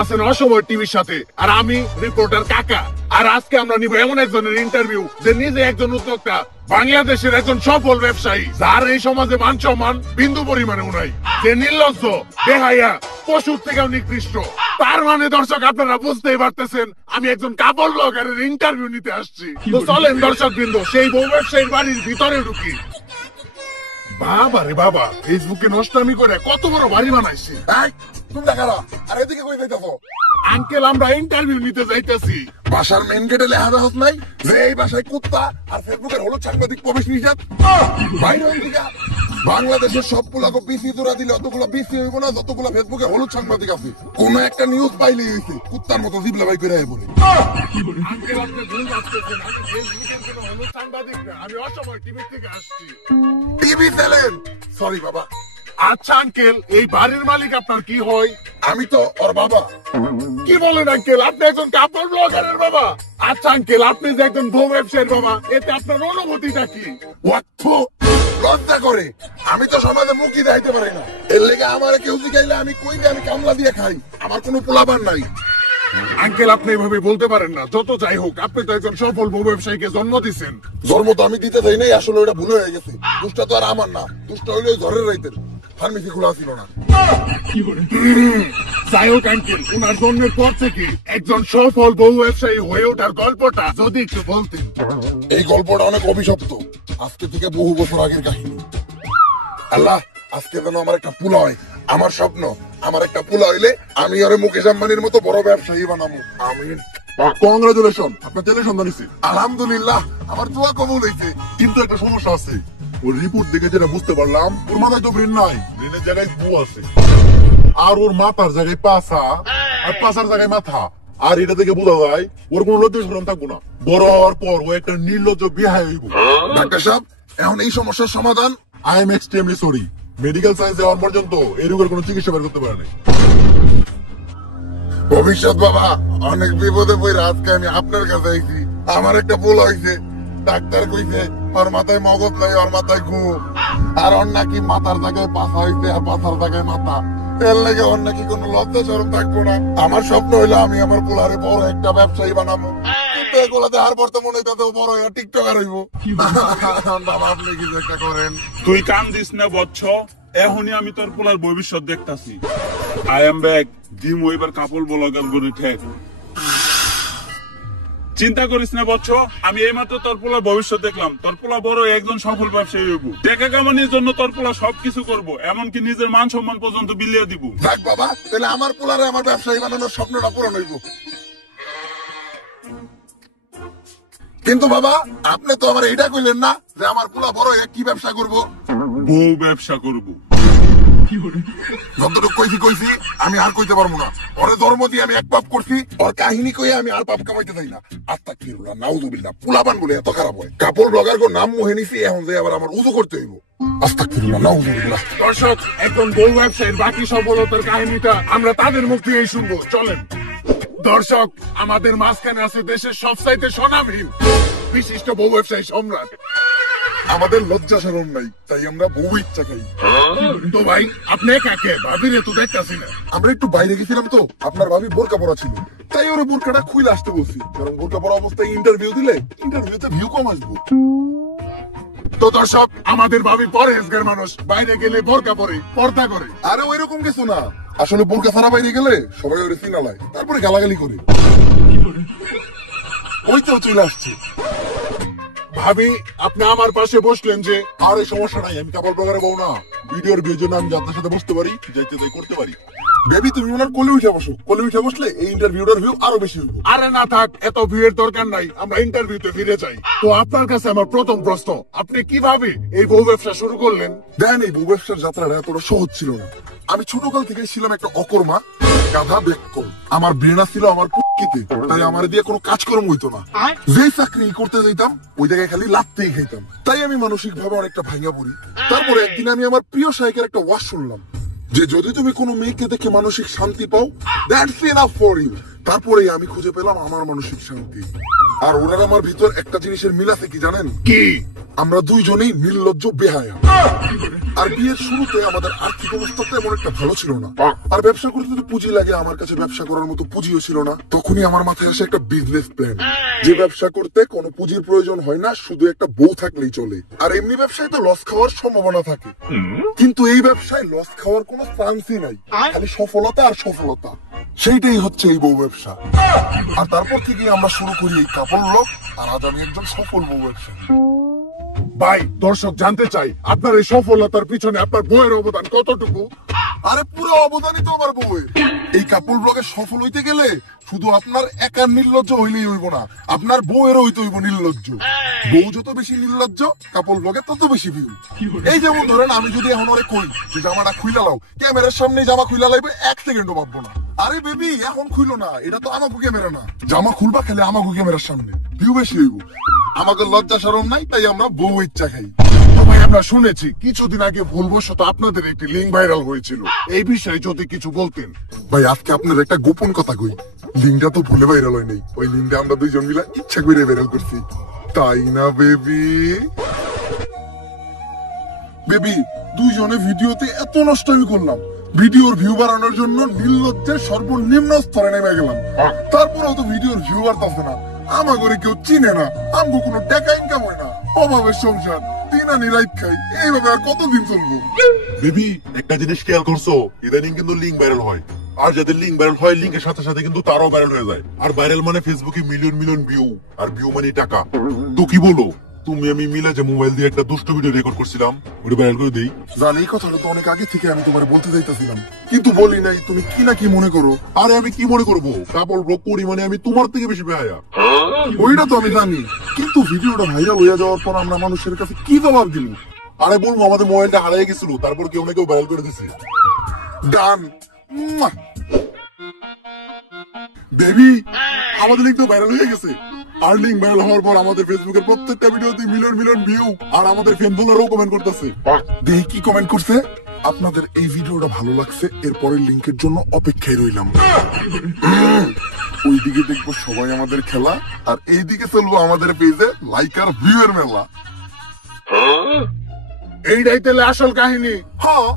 আছেন অসময় টিভির সাথে, আর আমি রিপোর্টার কাকা। আর আজকে আমরা নিব এমন একজনের ইন্টারভিউ যে নিজে একজন উদ্যোক্তা, বাংলাদেশের একজন সফল ব্যবসায়ী, যার এই সমাজে মান সম্মান বিন্দু পরিমাণেও নাই, যে নির্লজ্জ, বেহায়া, পশুর থেকেও নিকৃষ্ট। তার মানে দর্শক আপনারা বুঝতেই পারতেছেন আমি একজন কাপড় ব্লগারের ইন্টারভিউ নিতে আসছি। তো চলেন দর্শক বৃন্দ সেই বউ ব্যবসায়ীর বাড়ির ভিতরে ঢুকি। বাবা রে বাবা, ফেসবুকে নষ্টামি করে কত বড় বাড়ি বানাইছি। তোমরা কারা? আর এদিকে কই যাইতাছো? আঙ্কেল আমরা ইন্টারভিউ নিতে যাইতেছি। বাসার মেন গেটে লেখা দেওয়া নাই যে এই বাসায় কুত্তা আর ফেসবুকের হলুদ সাংবাদিক প্রবেশ নিষেধ? বাইরে দিকে বাংলাদেশের সবগুলাকে বিসি জোড়া দিলে অতগুলো বিসি হইব না যতগুলো ফেসবুকে হলুদ সাংবাদিক আছে। কোন একটা নিউজ পাইলে হইছে কুত্তার মতো জিবলা বাই করে বলে। আঙ্কেল আপনি ভুল ভাবতেছেন, আমি ফেসবুকের কোনো হলুদ সাংবাদিক না, আমি অসময় টিভি থেকে আসছি। TV channel? সরি বাবা। আচ্ছা আঙ্কেল, এই বাড়ির মালিক আপনার কি হয়? আমি তো ওর বাবা। কি বলেন আঙ্কেল, আপনি একজন কাপড় ব্লগারের বাবা? আচ্ছা আঙ্কেল, আপনি যে একজন বউ ব্যবসায়ীর বাবা, এতে আপনার অনুভূতিটা কি? লজ্জা করে, আমি তো সমাজে মুখই দেখাইতে পারি না। এর লেগে আমার কেউ জিগাইলে আমি কই যে আমি কামলা দিয়ে খাই, আমার কোনো পোলাপান নাই। আঙ্কেল আপনি এভাবে বলতে পারেন না। যত যাই হোক, আপনি তো একজন সফল বউ ব্যবসায়ীকে জন্ম দিচ্ছেন। জন্ম তো আমি দিতে চাই নাই, আসলে ওটা ভুল হয়ে গেছে। দুষ্টা তো আর আমার না, দুষ্টা হইলে ঘরের রাইতেন ফার্মেসি খোলা ছিল না। যাই হোক আঙ্কেল, উনার জন্মের পর থেকে একজন সফল বউ ব্যবসায়ী হয়ে ওঠার গল্পটা যদি একটু বলতেন। এই গল্পটা অনেক অভিশপ্ত, আজকে থেকে বহু বছর আগের কাহিনী। আল্লাহ, আজকে যেন আমার একটা পুলা হয়। আমার স্বপ্ন, আমার একটা পুলা হইলে আমি আরে মুকেশ আম্বানির মতো বড় ব্যবসায়ী বানাবো। আমিন। কংগ্রাচুলেশন, আপনার ছেলে সন্তান হইছে। আলহামদুলিল্লাহ, আমার দোয়া কবুল হইছে। কিন্তু একটা সমস্যা আছে, ওর রিপোর্ট দেখে যেটা বুঝতে পারলাম, ওর মাথায় তো ব্রেন নাই, ব্রেনের জায়গায় বু আছে। আর ওর মাথার জায়গায় পাছা, আর পাছার জায়গায় মাথা। আর এটা থেকে বোঝা যায় ওর কোনো লজ্জা শরম থাকবো না। বড় হওয়ার পর ও একটা নির্লজ্জ বিহায় হইব। ডাক্তার সাহেব, এখন এই সমস্যার সমাধান? I am extremely sorry, medical science যাওয়ার পর্যন্ত এই রোগের কোনো চিকিৎসা বের করতে পারে নাই। ভবিষ্যৎ বাবা, অনেক বিপদে পড়ে আজকে আমি আপনার কাছে আইছি। আমার একটা ভুল হয়েছে, ডাক্তার কইছে ওর মাথায় মগজ নাই, ওর মাথায় ঘু। আর ওর নাকি মাথার জায়গায় পাছা হইছে আর পাছার জায়গায় মাথা। এর লেগে ওর নাকি কোনো লজ্জা শরম থাকবো না। আমার স্বপ্ন হইলো আমি আমার পোলারে বড় একটা ব্যবসায়ী বানাবো। কিন্তু এগুলো দেখার পর তো মনে হইতাছে ও বড় একটা টিকটকার হইব। বাবা আপনি কিছু একটা করেন। তুই কাম দিস না বচ্চ, এখনই আমি তোর পোলার ভবিষ্যৎ দেখতাছি। আই এম ব্যাক, দিম এবার কাপড় ব্লগার গড়ে ঠেক। চিন্তা করিস না বচ্চ, আমি এইমাত্র তোর পোলার ভবিষ্যৎ দেখলাম। তোর পোলা বড় একজন সফল ব্যবসায়ী হইব। টাকা কামানোর জন্য তোর পোলা সবকিছু করবো, এমনকি নিজের মান সম্মান পর্যন্ত বিলিয়ে দিব। দেখ বাবা, তাহলে আমার পোলারে আমার ব্যবসায়ী বানানোর স্বপ্নটা পূরণ হইব। কিন্তু বাবা, আপনি তো আমার এইটা কইলেন না যে আমার পোলা বড় হয়ে কি ব্যবসা করব? বউ ব্যবসা করবো। যতটুকু কইছি আমি আর কইতে পারবো না। ওরে ধর্ম দিয়ে আমি এক পাপ করছি, ওর কাহিনী কইয়া আমি আর পাপ কামাইতে চাই না। আস্তাগফিরুল্লাহ, নাউযুবিল্লাহ। পোলাপান বলে এত খারাপ হয়? কাপড় ব্লগার গো নাম মুহে নিছি, এখন যে আবার আমার উযু করতে হইব। আস্তাগফিরুল্লাহ, নাউযুবিল্লাহ। দর্শক, একজন বউ ব্যবসায়ীর বাকি সফলতার কাহিনীটা আমরা তাদের মুখ থেকেই শুনবো। চলেন দর্শক, আমাদের মাঝখানে আছে দেশের সবচাইতে স্বনামহীন বিশিষ্ট বউ ব্যবসায়ী সম্রাট। আমাদের লজ্জা শরম নাই, তাই আমরা বউ ইচ্ছা খাই। তো ভাই আপনি কাকে ভাবিরে তো দেখতাছি না। আমরা একটু বাইরে গেছিলাম তো, আপনার ভাবি বোরকা পরা ছিল, তাই ওর বোরকাটা খুলে আসতে বলছি। কারণ বোরকা পরা অবস্থায় ইন্টারভিউ দিলে ইন্টারভিউতে ভিউ কম আসবো। তো দর্শক, আমাদের ভাবি পরহেজগার মানুষ, বাইরে গেলে বোরকা পরে, পর্দা করে। আরে ওইরকম কিছু না, আসলে বোরকা ছাড়া বাইরে গেলে সবাই ওরে চিনালায়, তারপরে গালাগালি করে। ওই তো চলে আসছে। ভাবি আপনি আমার পাশে বসলেন যে? আর এই সমস্যা নাই, আমি কাপড় ব্লগারে বউ না। ভিডিওর ভিউর জন্য আমি আপনার সাথে বসতে পারি, যাইতে যাই করতে পারি। বেবি তুমি ওনার কোলে উঠে বসো, কোলে উঠে বসলে এই ইন্টারভিউটার ভিউ আরো বেশি হইব। আরে না থাক, এত ভিউয়ের দরকার নাই, আমরা ইন্টারভিউতে ফিরে যাই। তো আপনার কাছে আমার প্রথম প্রশ্ন, আপনি কিভাবে এই বউ ব্যবসা শুরু করলেন? দেন, এই বউ ব্যবসার যাত্রাটা এতটা সহজ ছিল না। আমি ছোটকাল থেকে ছিলাম একটা অকর্মা, গাধা বেকল। আমার ব্রেনা ছিল আমার পুটকিতে, তাই আমার দিয়ে কোনো কাজকর্ম হইতো না। যে চাকরি করতে যাইতাম ওই জায়গায় খালি লাত্তেই খাইতাম। তাই আমি মানসিক ভাবে অনেকটা ভাঙা পড়ি। তারপরে একদিন আমি আমার প্রিয় শায়কের একটা ওয়াজ শুনলাম যে যদি তুমি কোনো মেয়েকে দেখে মানসিক শান্তি পাও, দ্যাটস এনাফ ফর ইউ। তারপরে আমি খুঁজে পেলাম আমার মানসিক শান্তি। আর ওনার আমার ভিতর একটা জিনিসের মিল আছে, কি জানেন? কি? আমরা দুইজনেই নির্লজ্জ বেহায়া। আর বিয়ের শুরুতে আমাদের আর্থিক অবস্থা তেমন একটা ভালো ছিল না, আর ব্যবসা করতে তো পুঁজি লাগে, আমার কাছে ব্যবসা করার মতো পুঁজিও ছিল না। তখনই আমার মাথায় আসে একটা বিজনেস প্ল্যান, যে ব্যবসা করতে কোনো পুঁজির প্রয়োজন হয় না, শুধু একটা বউ থাকলেই চলে। আর এমনি ব্যবসায় তো লস খাওয়ার সম্ভাবনা থাকে, কিন্তু এই ব্যবসায় লস খাওয়ার কোনো চান্সই নাই, খালি সফলতা আর সফলতা। সেইটাই হচ্ছে এই বউ ব্যবসা। আর তারপর থেকে আমরা শুরু করি এই কাপড় ব্লগ, আর আজ আমি একজন সফল বউ ব্যবসা। ভাই, দর্শক জানতে চাই আপনার এই সফলতার পিছনে আপনার বউয়ের অবদান কতটুকু? আরে পুরো অবদানই তো আমার বউয়ের। এই কাপড় ব্লগে সফল হইতে গেলে শুধু আপনার একার নির্লজ্জ হইলেই হইব না, আপনার বউয়েরও হইতে হইব নির্লজ্জ। বউ যত বেশি নির্লজ্জ, কাপড় ব্লগে তত বেশি ভিউ। এই যেমন ধরেন, আমি যদি এখন ওরে কই যে জামাটা খুইলা লাও, ক্যামেরার সামনে জামা খুইলা লাইবে 1 সেকেন্ডও ভাববো না। আরে বেবি, এখন খুইলো না, এটা তো আমাকে ক্যামেরা না, জামা খুলবা খেলে আমাকে ক্যামেরার সামনে, ভিউ বেশি হইব। আমাকে লজ্জা শরম নাই, তাই আমরা বউ ইচ্ছা খাই। তো ভাই, আমরা শুনেছি কিছুদিন আগে ভুলবশত আপনাদের একটি লিঙ্ক ভাইরাল হয়েছিল, এই বিষয়ে যদি কিছু বলতেন। ভাই, আজকে আপনার একটা গোপন কথা কই, লিঙ্কটা তো ভুলে ভাইরাল হয় নাই, ওই লিঙ্কটা আমরা দুইজন মিলে ইচ্ছা করে ভাইরাল করছি, তাই না বেবি? বেবি, দুইজনে ভিডিওতে এত নষ্ট আমি করলাম, ভিডিওর ভিউ বাড়ানোর জন্য নির্লজ্জের সর্বনিম্ন স্তরে নেমে গেলাম, তারপরেও তো ভিডিওর ভিউ বাড়তেছে না। আমার ঘরে কেউ চিনে না, আমগো কোনো টাকা ইনকাম হয় না, অভাবের সংসার, দিন আনি রাইত খাই, এইভাবে আর কতদিন চলবো? বেবি, একটা জিনিস খেয়াল করছো, ইদানিং কিন্তু লিঙ্ক ভাইরাল হয়, আর যাদের লিঙ্ক ভাইরাল হয়, লিঙ্কের সাথে সাথে কিন্তু তারাও ভাইরাল হয়ে যায়। আর ভাইরাল মানে ফেসবুকে মিলিয়ন মিলিয়ন ভিউ, আর ভিউ মানে টাকা। তো কি বলো, তুমি আমি মিলে যে মোবাইল দিয়ে একটা দুষ্ট ভিডিও রেকর্ড করছিলাম, ওটা ভাইরাল করে দেই? জানি, এই কথাটা তো অনেক আগে থেকে আমি তোমার বলতে চাইতেছিলাম, কিন্তু বলি নাই। তুমি কি না কি মনে করো? আরে আমি কি মনে করবো, কাপড় ব্লগ করি মানে আমি তোমার থেকে বেশি বেহায়া। ওইটা তো আমি জানি, কিন্তু ভিডিওটা ভাইরাল হয়ে যাওয়ার পর আমরা মানুষের কাছে কি জবাব দিব? আরে বলবো আমাদের মোবাইলটা হারিয়ে গেছিল, তারপর কেউ না কেউ ভাইরাল করে দিছে। ডান। বেবি, আমাদের লিঙ্ক তো ভাইরাল হয়ে গেছে, আর লিঙ্ক ভাইরাল হওয়ার পর আমাদের ফেসবুকের প্রত্যেকটা ভিডিওতে মিলিয়ন মিলিয়ন ভিউ, আর আমাদের ফ্যান ফলোয়ারও কমেন্ট করতেছে। দেখি কি কমেন্ট করছে। আপনাদের এই ভিডিওটা ভালো লাগছে, এরপরের লিঙ্কের জন্য অপেক্ষায় রইলাম। ওইদিকে দেখবো সবাই আমাদের খেলা, আর এইদিকে চলবো আমাদের পেজে লাইক আর ভিউ এর মেলা। এইটাই তাহলে আসল কাহিনী? হ্যাঁ,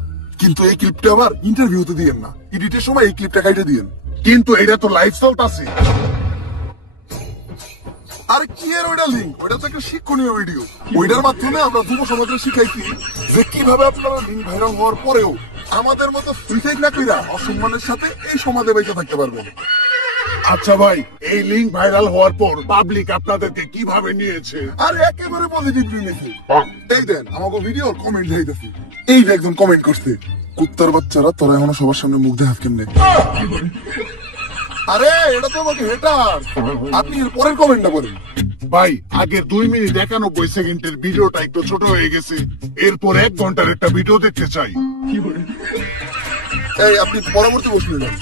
কিন্তু এই ক্লিপটা আবার ইন্টারভিউতে দিয়েন না, এডিটের সময় এই ক্লিপটা কাইটে দিয়েন। কিন্তু এটা তো লাইভ চলতেছে। আর কি এর ওইটা লিঙ্ক, ওইটা তো একটা শিক্ষণীয় ভিডিও। ওইটার মাধ্যমে আমরা যুব সমাজকে শিখাইছি যে কিভাবে আপনারা লিঙ্ক ভাইরাল হওয়ার পরেও আমাদের মতো সুইসাইড না কইরা অসম্মানের সাথে এই সমাজে বেঁচে থাকতে পারবেন। আচ্ছা ভাই, এই লিঙ্ক ভাইরাল হওয়ার পর পাবলিক আপনাদেরকে কিভাবে নিয়েছে? আর একেবারে পজিটিভ নিয়েছে। এই দেন আমাকে ভিডিওর কমেন্ট যাইতেছি, এই যে একজন কমেন্ট করছে, কুত্তার বাচ্চারা তোরা এখনো সবার সামনে মুখ দেখাস কেমনে? আরে এটা তো আমাকে হেটার, আপনি এর পরের কমেন্টটা বলেন। ভাই, আগের 2 মিনিট 91 সেকেন্ডের ভিডিওটা একটু ছোট হয়ে গেছে, এরপর 1 ঘন্টার একটা ভিডিও দেখতে চাই। এই আপনি পরবর্তী প্রশ্ন নেন।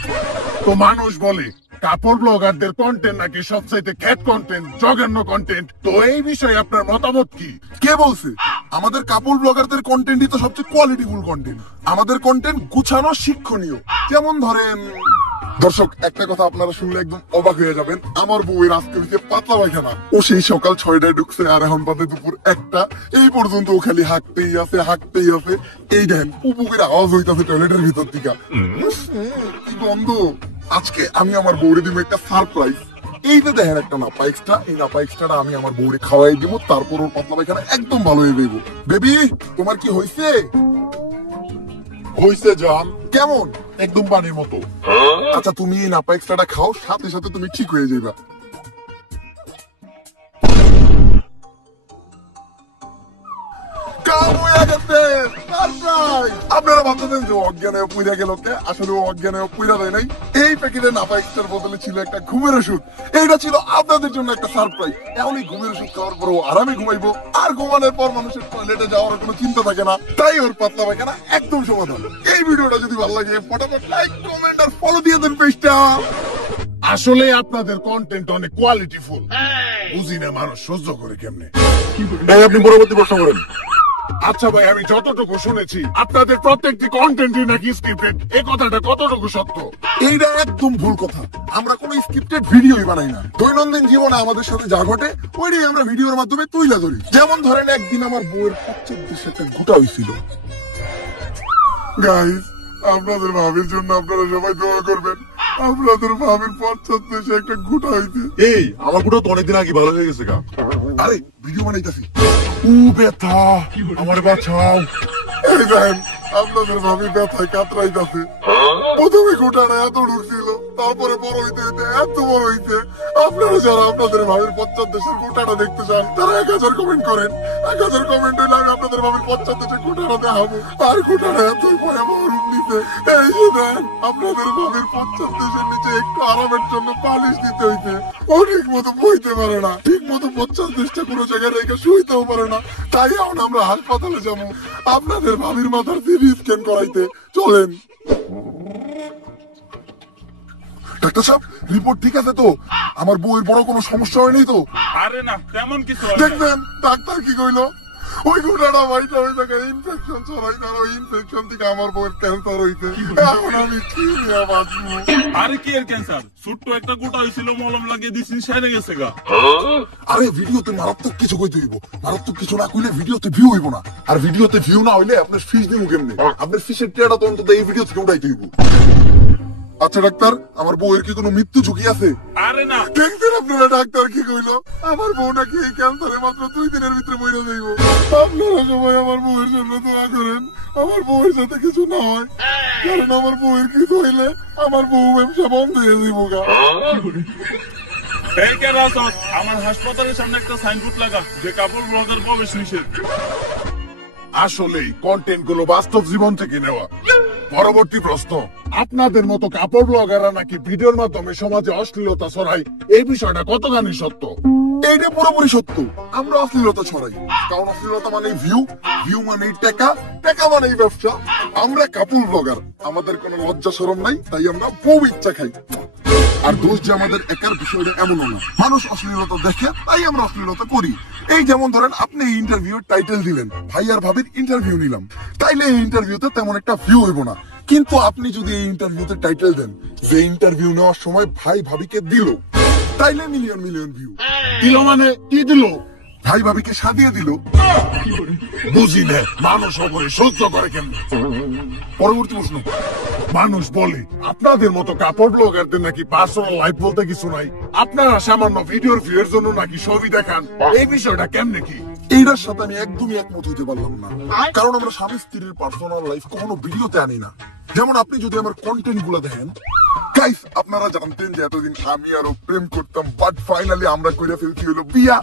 তো মানুষ বলে কাপড় ব্লগারদের কন্টেন্ট নাকি সবচাইতে খ্যাত কন্টেন্ট, জঘন্য কন্টেন্ট, তো এই বিষয়ে আপনার মতামত কি? কে বলছে? আমাদের কাপড় ব্লগারদের কন্টেন্টই তো সবচেয়ে কোয়ালিটিফুল কন্টেন্ট। আমাদের কন্টেন্ট গুছানো, শিক্ষণীয়। যেমন ধরেন, দর্শক একটা কথা আপনারা শুনলে একদম অবাক হয়ে যাবেন, আমার বউয়ের আজকে হচ্ছে পাতলা পায়খানা। ও সেই সকাল 6টায় ঢুকছে, আর এখন বাজে দুপুর 1টা, এই পর্যন্ত ও খালি হাঁকতেই আছে হাঁকতেই আছে। এই দেখেন পুপুকের আওয়াজ হইতাছে টয়লেটের ভিতর থেকে, কি গন্ধ। আজকে আমি আমার বউরে দিব একটা সারপ্রাইজ। এই যে দেখেন একটা নাপা এক্সট্রা, এই নাপা এক্সট্রাটা আমি আমার বউরে খাওয়াই দিব, তারপর ওর পাতলা পায়খানা একদম ভালো হয়ে যাইব। বেবি, তোমার কি হয়েছে? হইছে জান, কেমন? একদম পানির মতো। আচ্ছা, তুমি এই নাপা এক্সট্রাটা খাও, সাথে সাথে তুমি ঠিক হয়ে যাইবা। আপনারা ভাবতেছেন যে অজ্ঞানে পুইরা গেল কে, আসলে ও অজ্ঞানে পুইরা দেয় নাই। এই প্যাকেটে নাপা এক্সট্রার বদলে ছিল একটা ঘুমের ওষুধ। এইটা ছিল আপনাদের জন্য একটা সারপ্রাইজ। এখন এই ঘুমের ওষুধ খাওয়ার পর ও আরামে ঘুমাইবো, আর ঘুমানোর পর মানুষের টয়লেটে যাওয়ার কোনো চিন্তা থাকে না, তাই ওর পাতলা পায়খানা একদম সমাধান। এই ভিডিওটা যদি ভালো লাগে ফটাফট লাইক, কমেন্ট আর ফলো দিয়ে দেন পেজটা। আসলে আপনাদের কন্টেন্ট অনেক কোয়ালিটিফুল, বুঝি না মানুষ সহ্য করে কেমনে। এই আপনি পরবর্তী প্রশ্ন করেন। আচ্ছা ভাই, আমি যতটুকু শুনেছি আপনাদের প্রত্যেকটি কন্টেন্টই নাকি স্ক্রিপ্টেড, এই কথাটা কতটুকু সত্য? এইটা একদম ভুল কথা। আমরা কোনো স্ক্রিপ্টেড ভিডিওই বানাই না। দৈনন্দিন জীবনে আমাদের সাথে যা ঘটে ওইটাই আমরা ভিডিওর মাধ্যমে তুইলা ধরি। যেমন ধরেন, একদিন আমার বউয়ের পশ্চাৎ দেশে একটা ঘুটা হয়েছিল। গাইস, আপনাদের ভাবির জন্য আপনারা সবাই দোয়া করবেন। আপনাদের ভাবির পশ্চাৎ দেশে একটা গুটা হইতে। এই আমার গুলো তো অনেকদিন আগে ভালো হয়ে গেছে গা। আরে ভিডিও বানাইতাছি। ও ব্যথা, আমার বাঁচাও। এই দেখেন, আপনাদের ভাবি ব্যথায় কাতরাইতাছে। প্রথমে গোটাটা এত ঢুকছিল, তারপরে বড় হইতে হইতে এত বড় হইতে। আপনারা যারা আপনাদের ভাবির পশ্চাৎ দেশের গোটাটা দেখতে চান, তারা 1000 কমেন্ট করেন। 1000 কমেন্ট হইলে আমি আপনাদের ভাবির পশ্চাৎ দেশের গোটাটা দেখাবো। আর গোটাটা এত ভয়াবহ রূপ নিতে। এই যে দেন, আপনাদের ভাবির পশ্চাৎ দেশের নিচে একটু আরামের জন্য পালিশ দিতে হইতে। ও ঠিক মতো বইতে পারে না, ঠিক মতো পশ্চাৎ দেশটা কোনো জায়গায় রেখে শুইতেও পারে না। তাই এখন আমরা হাসপাতালে যাবো আপনাদের ভাবির মাথার সিটি স্ক্যান করাইতে। চলেন। ডাক্তার সাহেব, রিপোর্ট ঠিক আছে তো? আমার বউয়ের বড় কোনো সমস্যা হয়নি তো? আরে না, তেমন কিছু হয় না। দেখবেন ডাক্তার কি কইলো? ওই গোটাটা ভাইটা ওই জায়গায় ইনফেকশন ছড়াই, আর ওই ইনফেকশন থেকে আমার বউয়ের ক্যান্সার হইতে। এখন আমি কি নিয়ে বাঁচবো? আরে কি এর ক্যান্সার? ছোট্ট একটা গোটা হয়েছিল, মলম লাগিয়ে দিছি, সেরে গেছে গা। আরে ভিডিওতে মারাত্মক কিছু কইতে হইব। মারাত্মক কিছু না কইলে ভিডিওতে ভিউ হইব না। আর ভিডিওতে ভিউ না হইলে আপনার ফিস দিব কেমনে? আপনার ফিসের টিয়াটা তো অন্তত এই ভিডিও থেকে উঠাইতে হইব। আচ্ছা ডাক্তার, আমার বউয়ের কি কোনো মৃত্যু ঝুঁকি আছে? আরে না। দেখছেন আপনারা ডাক্তার কি কইলো? আমার বউ নাকি এই ক্যান্সারে মাত্র 2 দিনের ভিতরে মরে যাইব। আপনারা সবাই আমার বউয়ের জন্য দোয়া করেন, আমার বউয়ের সাথে কিছু না হয়। কারণ আমার বউয়ের কিছু হইলে আমার বউ ব্যবসা বন্ধ হয়ে যাইব গা। এই কে রাসস, আমার হাসপাতালের সামনে একটা সাইনবোর্ড লাগা যে কাপড় ব্লগার প্রবেশ নিষেধ। আসলেই কন্টেন্ট গুলো বাস্তব জীবন থেকে নেওয়া। পরবর্তী প্রশ্ন, আপনাদের মতো কাপড় ব্লগাররা নাকি ভিডিওর মাধ্যমে সমাজে অশ্লীলতা ছড়ায়, এই বিষয়টা কতখানি সত্য? এইটা পুরোপুরি সত্য। আমরা অশ্লীলতা ছড়াই, কারণ অশ্লীলতা মানে ভিউ, ভিউ মানে টাকা, টাকা মানে ব্যবসা। আমরা কাপড় ব্লগার, আমাদের কোনো লজ্জা শরম নাই, তাই আমরা বউ ইচ্ছা খাই। আর দোষ যে আমাদের একার বিষয়টা এমনও না, মানুষ অশ্লীলতা দেখে তাই আমরা অশ্লীলতা করি। এই যেমন ধরেন, আপনি এই ইন্টারভিউ টাইটেল দিলেন, ভাই আর ভাবির ইন্টারভিউ নিলাম, তাইলে এই ইন্টারভিউতে তেমন একটা ভিউ হইব না। কিন্তু আপনি যদি এই ইন্টারভিউতে টাইটেল দেন যে ইন্টারভিউ নেওয়ার সময় ভাই ভাবিকে দিল, তাইলে মিলিয়ন মিলিয়ন ভিউ। দিল মানে কি দিল? ভাই ভাবিকে সাজিয়ে দিল। বুঝি না, মানুষ অপরে সহ্য করে কেমন? পরবর্তী প্রশ্ন, মানুষ বলে আপনাদের মতো কাপড় ব্লগারদের নাকি পার্সোনাল লাইফ বলতে কিছু নাই, আপনারা সামান্য ভিডিওর ভিউয়ের জন্য নাকি ছবি দেখান, এই বিষয়টা কেমনে কি? এইটার সাথে আমি একদমই একমত হইতে পারলাম না। কারণ আমরা স্বামী স্ত্রীর পার্সোনাল লাইফ কখনো ভিডিওতে আনি না। যেমন আপনি যদি আমার কন্টেন্ট গুলো দেখেন, গাইস, আপনারা জানতেন যে এতদিন আমি আরো প্রেম করতাম, বাট ফাইনালি আমরা কইরা ফেলছি হলো বিয়া।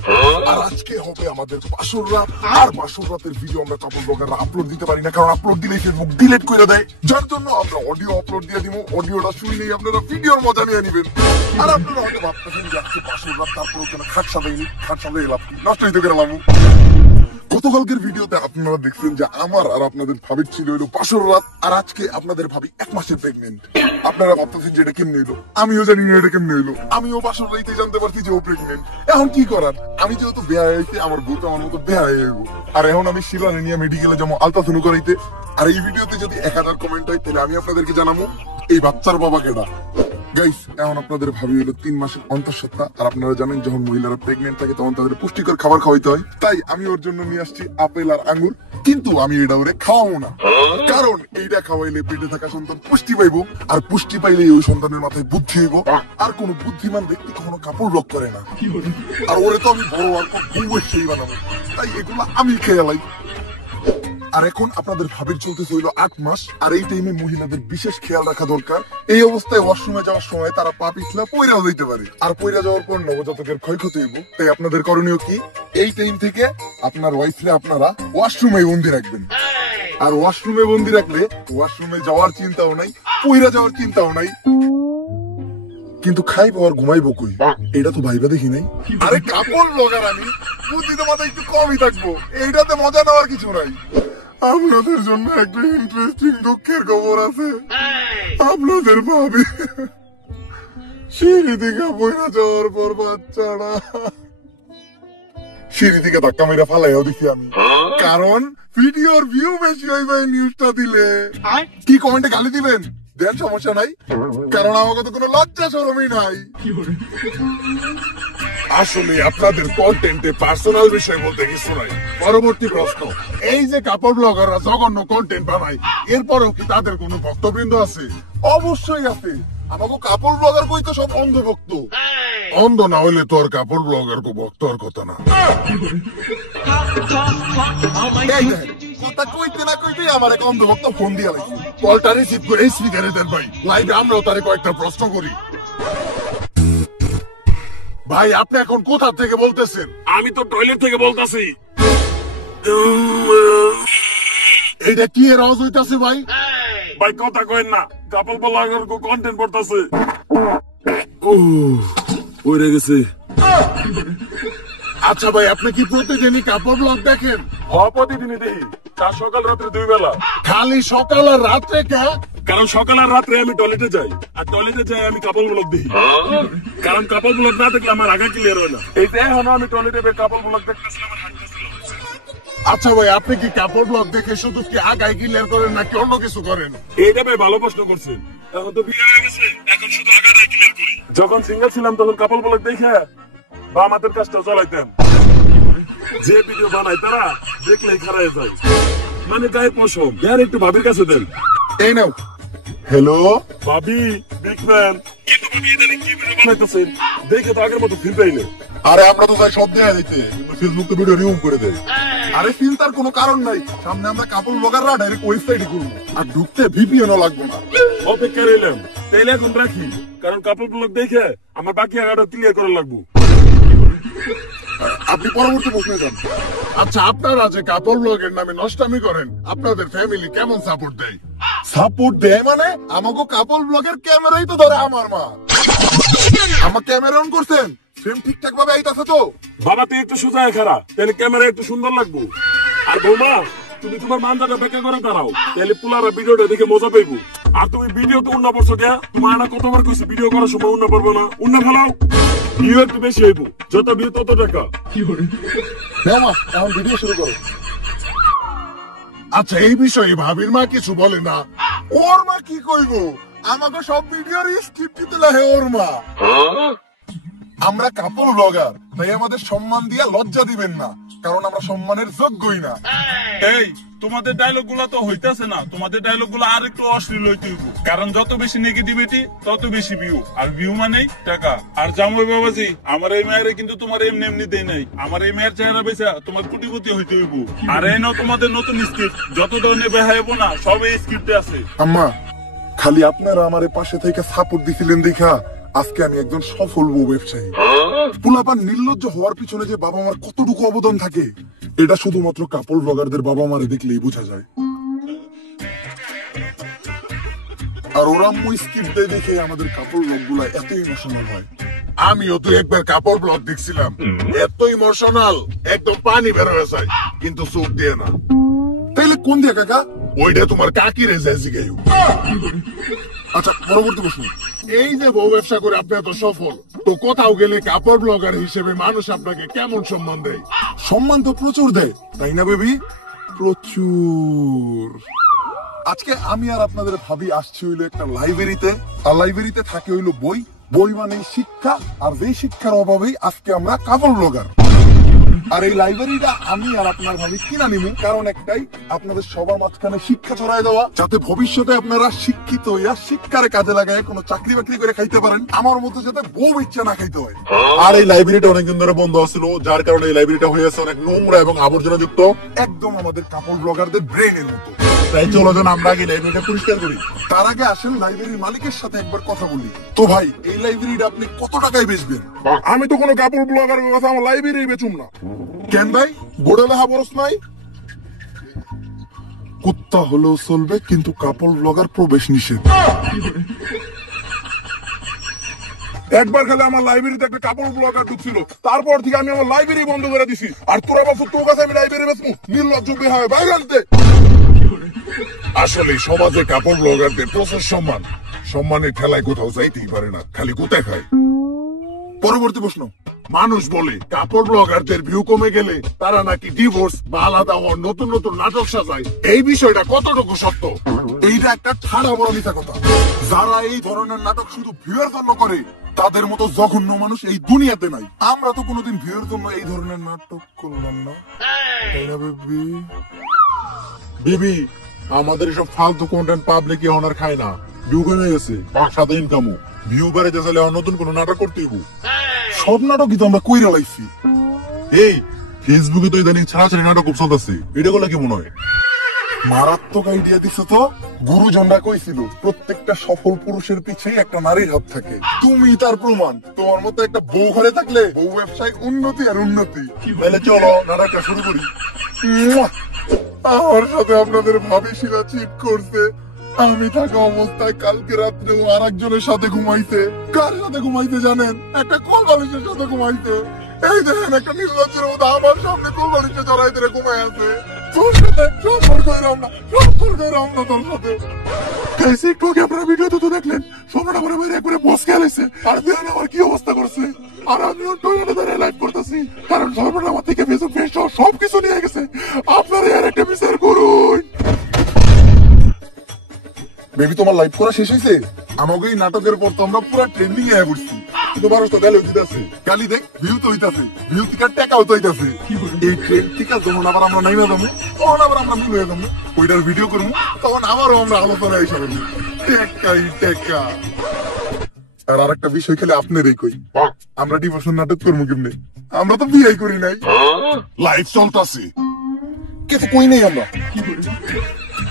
আর আজকে হবে আমাদের বাসর রাত। আর বাসর রাতের ভিডিও আমরা কাপড় ব্লগাররা আপলোড দিতে পারি না, কারণ আপলোড দিলেই ফেসবুক ডিলিট করে দেয়। যার জন্য আমরা অডিও আপলোড দিয়ে দিব। অডিওটা শুনলেই আপনারা ভিডিওর মজা নিয়ে নিবেন। আর আপনারা হয়তো ভাবতেছেন যে আজকে বাসর রাত, তারপরে কেন খাট সাজাইনি, খাট সাজাই লাভ কি, নষ্ট হইতে গেলাম। গতকালকের ভিডিওতে আপনারা দেখছেন যে আমার আর আপনাদের ভাবির ছিল হইলো বাসর রাত, আর আজকে আপনাদের ভাবি 1 মাসের প্রেগনেন্ট। আপনারা ভাবতেছেন যে এটা কেমনে হইলো, আমিও জানি না এটা কেমনে হইলো। আমিও বাসর রাইতে জানতে পারছি যে ও প্রেগনেন্ট। এখন কি করার, আমি যেহেতু বেয়া হয়েছি, আমার বউ তো আমার মতো বেয়া হয়ে যাবো। আর এখন আমি শিলারে নিয়ে মেডিকেলে যাবো আলট্রাসাউন্ড করাইতে। আর এই ভিডিওতে যদি 1000 কমেন্ট হয়, তাহলে আমি আপনাদেরকে জানাবো এই বাচ্চার বাবা কেডা। গাইস, এখন আপনাদের ভাবি হলো 3 মাসের অন্তঃসত্ত্বা। আর আপনারা জানেন যখন মহিলারা প্রেগনেন্ট থাকে তখন তাদের পুষ্টিকর খাবার খাওয়াইতে হয়। তাই আমি ওর জন্য নিয়ে আসছি আপেল আর আঙ্গুর। কিন্তু আমি এটা ওরে খাওয়াবো না, কারণ এইটা খাওয়াইলে পেটে থাকা সন্তান পুষ্টি পাইবো। আর পুষ্টি পাইলে ওই সন্তানের মাথায় বুদ্ধি হইব। আর কোন বুদ্ধিমান ব্যক্তি কখনো কাপড় ব্লক করে না। আর ওরে তো আমি বড় আর খুব সেই বানাবো, তাই এগুলো আমি খেয়ে লাই। আর এখন আপনাদের ভাবির চলতেছে হইলো 8 মাস। আর এই টাইমে মহিলাদের বিশেষ খেয়াল রাখা দরকার। এই অবস্থায় ওয়াশরুমে যাওয়ার সময় তারা পা পিছলা পইরাও যেতে পারে। আর পইরা যাওয়ার পর নবজাতকের ক্ষয়ক্ষতি হইব। তাই আপনাদের করণীয় কি, এই টাইম থেকে আপনার ওয়াইফরে আপনারা ওয়াশরুমে বন্দি রাখবেন। আর ওয়াশরুমে বন্দি রাখলে ওয়াশরুমে যাওয়ার চিন্তাও নাই, পইরা যাওয়ার চিন্তাও নাই। কিন্তু খাইবো আর ঘুমাইবো কই, এটা তো ভাইবা দেখি নাই। আরে কাপড় ব্লগার আমি, বুদ্ধি তো মাথায় একটু কমই থাকবো, এইটাতে মজা নেওয়ার কিছু নাই। আপনাদের জন্য একটা ইন্টারেস্টিং দুঃখের খবর আছে। আপনাদের ভাবি সিঁড়ি থেকে বইরা যাওয়ার পর বাচ্চারা সিঁড়ি থেকে ধাক্কা মেরা ফালাইও দেখি আমি। কারণ ভিডিওর ভিউ বেশি হইবে নিউজটা দিলে। কি কমেন্টে গালি দিবেন দেন, সমস্যা নাই, কারণ আমাকে তো কোনো লজ্জা শরমই নাই। আসলে আপনাদের কন্টেন্টে পার্সোনাল বিষয় বলতে কিছু নাই। পরবর্তী প্রশ্ন, এই যে কাপড় ব্লগাররা জঘন্য কন্টেন্ট বানায়, এরপরেও কি তাদের কোনো ভক্তবৃন্দ আছে? অবশ্যই আছে। আমাকে কাপড় ব্লগার কই তো সব অন্ধভক্ত। অন্ধ না হইলে তো আর কাপড় ব্লগার কো ভক্ত আর কথা না। এই দেখেন, কথা কইতে না কইতে আমার এক অন্ধভক্ত ফোন দিয়া লাগছে। কলটা রিসিভ করে স্পিকারে দেন ভাই, লাইভে আমরাও তারে কয়েকটা প্রশ্ন করি। ভাই আপনি এখন কোথা থেকে বলতেছেন? আমি তো টয়লেট থেকে বলতাছি। এইটা কি এর আওয়াজ হইতাছে ভাই? ভাই কথা কইন না, কাপল ব্লগার কো কন্টেন্ট করতেছে। পড়ে গেছে। আচ্ছা ভাই, আপনি কি প্রতিদিনই কাপড় ব্লগ দেখেন? প্রতিদিনই দেখি, তার সকাল রাত্রে 2 বেলা। খালি সকাল আর রাত্রে কে? কারণ সকাল আর রাত্রে আমি টয়লেটে যাই, আর টয়লেটে যাই আমি কাপল ব্লগ দেখি। কারণ কাপল ব্লগ না দেখলে আমার আগা ক্লিয়ার হয় না। এই যে এখন আমি টয়লেটে কাপল ব্লগ দেখতেছিলাম আর হাঁটতেছিলাম। আচ্ছা ভাই, আপনি কি কাপড় ব্লগ দেখে শুধু কি আগায় ক্লিয়ার করেন নাকি অন্য কিছু করেন? এইটা ভাই ভালো প্রশ্ন করছেন। এখন তো বিয়ে হয়ে গেছে, এখন শুধু আগাটাই ক্লিয়ার করি। যখন সিঙ্গেল ছিলাম তখন কাপল ব্লগ দেখে বা আমাদের কাজটা চালাইতাম। যে ভিডিও বানায় তারা দেখলেই খারাপ যায়, মানে গায়ের পশম। আর একটু ভাবির কাছে দেন। এই নাও। হ্যালো ভাবি, বিগ ম্যান। কিন্তু ভাবি এটা কি ভিডিও বানাইতেছেন দেখে তো আগের মতো ফিল পাইলে। আরে আমরা তো চাই সব দেখা দিতে, কিন্তু ফেসবুক তো ভিডিও রিমুভ করে দেয়। আরে চিন্তার কোনো কারণ নাই, সামনে আমরা কাপড় ব্লগাররা ডাইরেক্ট ওয়েবসাইটে করবো, আর ঢুকতে ভিপিএনও লাগবে না। অপেক্ষা রইলাম, তাইলে এখন রাখি, কারণ কাপড় ব্লগ দেখে আমার বাকি আগাটা ক্লিয়ার করা লাগবো। আপনি পরবর্তী প্রশ্নে যান। আচ্ছা, আপনারা যে কাপড় ব্লগের নামে নষ্টামি করেন, আপনাদের ফ্যামিলি কেমন সাপোর্ট দেয়? সাপোর্ট দেয় মানে আমাকে কাপড় ব্লগের ক্যামেরাই তো ধরে আমার মা। আমার ক্যামেরা অন করছেন, ফ্রেম ঠিকঠাক ভাবে আইতাছে তো? বাবা তুই একটু সোজা খারা, তাহলে ক্যামেরা একটু সুন্দর লাগবো। আর বৌমা, তুমি তোমার মানদাটা বেকা করে দাঁড়াও, তাহলে পুলারা ভিডিওটা দেখে মজা পাইবো। আর তুমি ভিডিও তো উন্না পড়ছো কে? তোমার না কতবার কইছি ভিডিও করার সময় উন্না পড়বো না, উন্না ফেলাও। ভিউ একটু বেশি হইব, যত ভিউ তত টাকা। হ্যাঁ মা, এখন ভিডিও শুরু করো। আচ্ছা, এই বিষয়ে ভাবির মা কিছু বলে না? ওর মা কি কইব? আমাকে সব ভিডিওর স্ক্রিপ্ট দিতে লাগে ওর মা। আমরা কাপড় ব্লগার, তাই আমাদের সম্মান দিয়া লজ্জা দিবেন না, কারণ আমরা সম্মানের যোগ্যই না। এই তোমাদের ডায়লগ গুলা তো হইতাছে না, তোমাদের ডায়লগ গুলো আর একটু অশ্লীল হইতে হইব। কারণ যত বেশি নেগেটিভিটি তত বেশি ভিউ, আর ভিউ মানেই টাকা। আর জামাই বাবাজি, আমার এই মেয়েরে কিন্তু তোমার এমনি এমনি দেই নাই। আমার এই মেয়ের চেহারা বেচা তোমার কোটিপতি হইতে হইব। আর এই নাও তোমাদের নতুন স্ক্রিপ্ট, যত ধরনের বেহাইব না সব এই স্ক্রিপ্টে আছে। আম্মা, খালি আপনারা আমার পাশে থেকে সাপোর্ট দিছিলেন দেখা আজকে আমি একজন সফল বউ ব্যবসায়ী। পোলাপান নির্লজ্জ হওয়ার পিছনে যে বাবা মার কতটুকু অবদান থাকে, এটা শুধুমাত্র কাপড় ব্লগারদের বাবা মারে দেখলেই বোঝা যায়। আর ওরা স্ক্রিপ্ট দেয় দেখে আমাদের কাপড় ব্লগ গুলা এত ইমোশনাল হয়। আমিও তো একবার কাপড় ব্লগ দেখছিলাম, এত ইমোশনাল একদম পানি বের হয়ে যায়, কিন্তু চোখ দিয়ে না। তাইলে কোন দিয়ে কাকা? ওইটা তোমার কাকিরে যায় জিগাইও। আচ্ছা, পরবর্তী প্রশ্ন। এই যে বউ ব্যবসা করে আপনি এত সফল, তো কোথাও গেলে কাপড় ব্লগার হিসেবে মানুষ আপনাকে কেমন সম্মান দেয়? সম্মান তো প্রচুর দেয়, তাই না বেবি? প্রচুর। আজকে আমি আর আপনাদের ভাবি আসছি হইলো একটা লাইব্রেরিতে, আর লাইব্রেরিতে থাকে হইলো বই। বই মানে শিক্ষা, আর এই শিক্ষার অভাবেই আজকে আমরা কাপড় ব্লগার। আর এই লাইব্রেরিটা আমি আর আপনার ভাবি কিনা নিমু, কারণ একটাই, আপনাদের সবার মাঝখানে শিক্ষা ছড়াই দেওয়া, যাতে ভবিষ্যতে আপনারা শিক্ষিত হইয়া শিক্ষারে কাজে লাগায় কোনো চাকরি বাকরি করে খাইতে পারেন, আমার মতো যাতে বউ ইচ্ছা না খাইতে হয়। আর এই লাইব্রেরিটা অনেকদিন ধরে বন্ধ ছিল, যার কারণে এই লাইব্রেরিটা হয়েছে অনেক নোংরা এবং আবর্জনা যুক্ত, একদম আমাদের কাপড় ব্লগারদের ব্রেনের মতো। তাই চলো যেন আমরা আগে লাইব্রেরিটা পরিষ্কার করি। তার আগে আসেন লাইব্রেরির মালিকের সাথে একবার কথা বলি। তো ভাই, এই লাইব্রেরিটা আপনি কত টাকায় বেচবেন? আমি তো কোনো কাপড় ব্লগার কথা আমার লাইব্রেরি বেচুম না। কেন ভাই, বোর্ডে লেখা বরস নাই? কুত্তা হলেও চলবে, কিন্তু কাপড় ব্লগার প্রবেশ নিষেধ। একবার খালি আমার লাইব্রেরিতে একটা কাপড় ব্লগার ঢুকছিল, তারপর থেকে আমি আমার লাইব্রেরি বন্ধ করে দিছি। আর তোরা বাবু, তোর কাছে আমি লাইব্রেরি বেচবো? নির্লজ্জ বেহায়া, বাইরে আনতে। আসলে সমাজে কাপড় ব্লগারদের প্রচুর সম্মান, সম্মানের ঠেলায় কোথাও যাইতেই পারে না, খালি গুতে খায়। পরবর্তী প্রশ্ন। মানুষ বলে কাপড় ব্লগারদের ভিউ কমে গেলে তারা নাকি ডিভোর্স বা আলাদা হওয়ার নতুন নতুন নাটক সাজায়, এই বিষয়টা কতটুকু সত্য? এইটা একটা ঠাড়া বড় মিথ্যা কথা। যারা এই ধরনের নাটক শুধু ভিউয়ের জন্য করে, তাদের মতো জঘন্য মানুষ এই দুনিয়াতে নাই। আমরা তো কোনোদিন ভিউর জন্য এই ধরনের নাটক করলাম না, তাই না বেবি? বেবি, আমাদের সব ফালতু কন্টেন্ট পাবলিক এখন আর খায় না, ভিউ কমে গেছে, সাথে ইনকামও। ভিউ বাড়াইতে চাইলে নতুন কোনো নাটক করতে হইব। সব নাটকই তো আমরা কইরা লাইছি। এই ফেসবুকে তো ইদানিং ছাড়াছাড়ি নাটক খুব চলতেছে, এটা গুলো কেমন হয়? মারাত্মক আইডিয়া দিছো তো। গুরুজনরা কইছিল প্রত্যেকটা সফল পুরুষের পিছে একটা নারীর হাত থাকে। তুমি তার প্রমাণ। তোমার মতো একটা বউ ঘরে থাকলে বউ ব্যবসায় উন্নতি আর উন্নতি। তাহলে চলো নাটকটা শুরু করি। মুয়া! আমার সাথে আপনাদের ভাবি শিলা চিট করছে। আমি থাকা অবস্থায় কালকে রাত্রেও আর একজনের সাথে ঘুমাইছে। কার সাথে ঘুমাইতে জানেন? একটা কোল বালিশের সাথে ঘুমাইছে। এই দেখেন একটা নির্লজ্জের মতো আমার সামনে কোল বালিশে জড়াই ধরে ঘুমাই আছে। তোর সাথে সম্পর্ক এরম না, সম্পর্ক এরম না তোর সাথে। গাইস, একটু আগে আপনারা ভিডিওতে তো দেখলেন সম্রাট আমার বাইরে একবারে বস খেলেছে, আর দেখেন আমার কি অবস্থা করছে। আর আমিও টয়লেটে দাঁড়িয়ে লাইভ করতেছি, কারণ সম্রাট আমার থেকে ফেসবুক পেজ সহ সবকিছু নিয়ে গেছে। আপনারা এর একটা বিচার করুন। বেবি, তোমার লাইভ করা শেষ হয়েছে? আমাকে এই নাটকের পর তো আমরা পুরো ট্রেন্ডিং এ পড়ছি। কিন্তু মানুষ তো গালি হইতেছে, গালি দেখ ভিউ তো হইতাছে, ভিউ থেকে টাকাও তো হইতাছে। এই ট্রেন্ড থেকে যখন আবার আমরা নাইমা যাবো, তখন আবার আমরা মিল হয়ে যাবো, ওইটার ভিডিও করবো, তখন আবারও আমরা আলোচনা হিসাবে টেকাই টেকা। আর আরেকটা বিষয় খেলে আপনারই কই, আমরা ডিভোর্সন নাটক করবো কেমনে? আমরা তো বিয়ে করি নাই, লাইভ চলতেছে। কিছু কই নাই আমরা।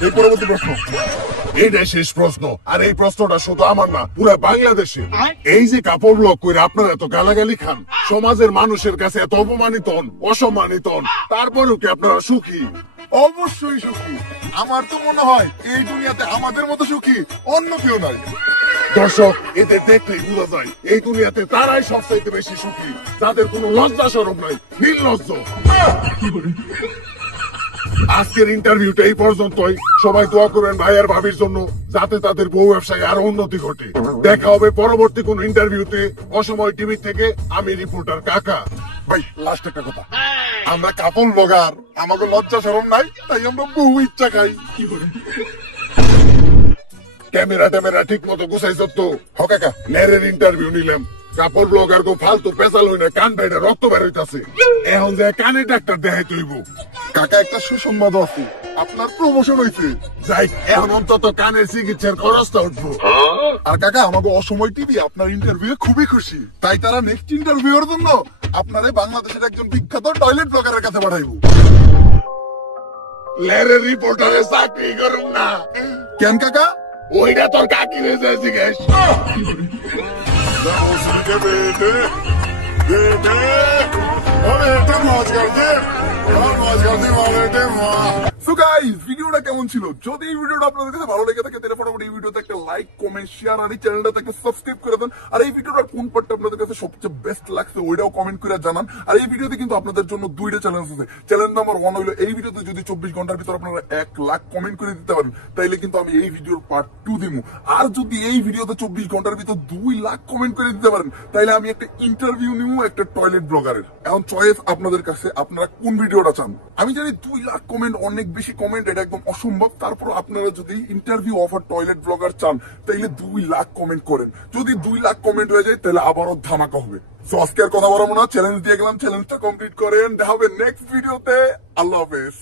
এই পরবর্তী প্রশ্ন। এইটাই শেষ প্রশ্ন, আর এই প্রশ্নটা শুধু আমার না, পুরো বাংলাদেশে। এই যে কাপড় ব্লগ করে আপনারা এত গালাগালি খান, সমাজের মানুষের কাছে এত অপমানিত হন, অসম্মানিত হন, তারপরেও কি আপনারা সুখী? অবশ্যই সুখী। আমার তো মনে হয় এই দুনিয়াতে আমাদের মতো সুখী অন্য কেউ নাই। দর্শক, এদের দেখলেই বোঝা যায় এই দুনিয়াতে তারাই সবচাইতে বেশি সুখী, যাদের কোনো লজ্জা শরম নাই, নির্লজ্জ। আজকের ইন্টারভিউটা এই পর্যন্তই। সবাই দোয়া করেন ভাই আর ভাবির জন্য, যাতে তাদের বউ ব্যবসায় আরো উন্নতি ঘটে। দেখা হবে পরবর্তী কোন ইন্টারভিউতে। অসময় টিভি থেকে আমি রিপোর্টার কাকা। ভাই, লাস্ট একটা কথা, আমরা কাপড় ব্লগার, আমাকে লজ্জা শরম নাই, তাই আমরা বহু ইচ্ছা খাই। ক্যামেরা ট্যামেরা ঠিক মতো গুছাইছ তো? হ কাকা। ন্যারের ইন্টারভিউ নিলাম, কাপড় ব্লগার গো ফালতু পেশাল হই না, কান বাইরে রক্ত বের হইতাছে। এখন যে কানে ডাক্তার দেখাইতে হইব। কাকা, একটা সুসংবাদ আছে, আপনার প্রমোশন হয়েছে। যাই, এখন অন্তত কানের চিকিৎসার খরচটা উঠবো। আর কাকা, আমাকে অসময় টিভি আপনার ইন্টারভিউ খুবই খুশি, তাই তারা নেক্সট ইন্টারভিউর জন্য আপনারে বাংলাদেশের একজন বিখ্যাত টয়লেট ব্লগারের কাছে পাঠাইবো। ন্যারের রিপোর্টারে চাকরি করুন না। কেন কাকা? ওইটা তোর কাকি রে যায় জিজ্ঞেস। So guys, ভিডিওটা কেমন ছিল? যদি এই ভিডিওটা আপনাদের কাছে ভালো লেগে থাকে তাহলে ফটাফট এই ভিডিওতে একটা লাইক, কমেন্ট, শেয়ার আর এই চ্যানেলটাতে একটা সাবস্ক্রাইব করে দেন। আর এই ভিডিওটার কোন পার্টটা আপনাদের কাছে সবচেয়ে বেস্ট লাগছে ওইটাও কমেন্ট করে জানান। আর এই ভিডিওতে কিন্তু আপনাদের জন্য দুইটা চ্যালেঞ্জ আছে। চ্যালেঞ্জ নাম্বার 1 হলো এই ভিডিওতে যদি 24 ঘন্টার ভিতর আপনারা 1 লাখ কমেন্ট করে দিতে পারেন তাইলে কিন্তু আমি এই ভিডিওর পার্ট 2 দিমু। আর যদি এই ভিডিওতে 24 ঘন্টার ভিতর 2 লাখ কমেন্ট করে দিতে পারেন তাইলে আমি একটা ইন্টারভিউ নিমু একটা টয়লেট ব্লগারের। এখন চয়েস আপনাদের কাছে, আপনারা কোন ভিডিওটা চান। আমি জানি 2 লাখ কমেন্ট অনেক বেশি কমেন্ট, এটা একদম অসম্ভব। তারপর আপনারা যদি ইন্টারভিউ অফার টয়লেট ব্লগার চান তাইলে 2 লাখ কমেন্ট করেন। যদি 2 লাখ কমেন্ট হয়ে যায় তাহলে আবারও ধামাকা হবে। সো আজকে আর কথা বলবো না, চ্যালেঞ্জ দিয়ে গেলাম, চ্যালেঞ্জটা কমপ্লিট করেন। দেখা হবে নেক্সট ভিডিওতে। আল্লাহ হাফেজ।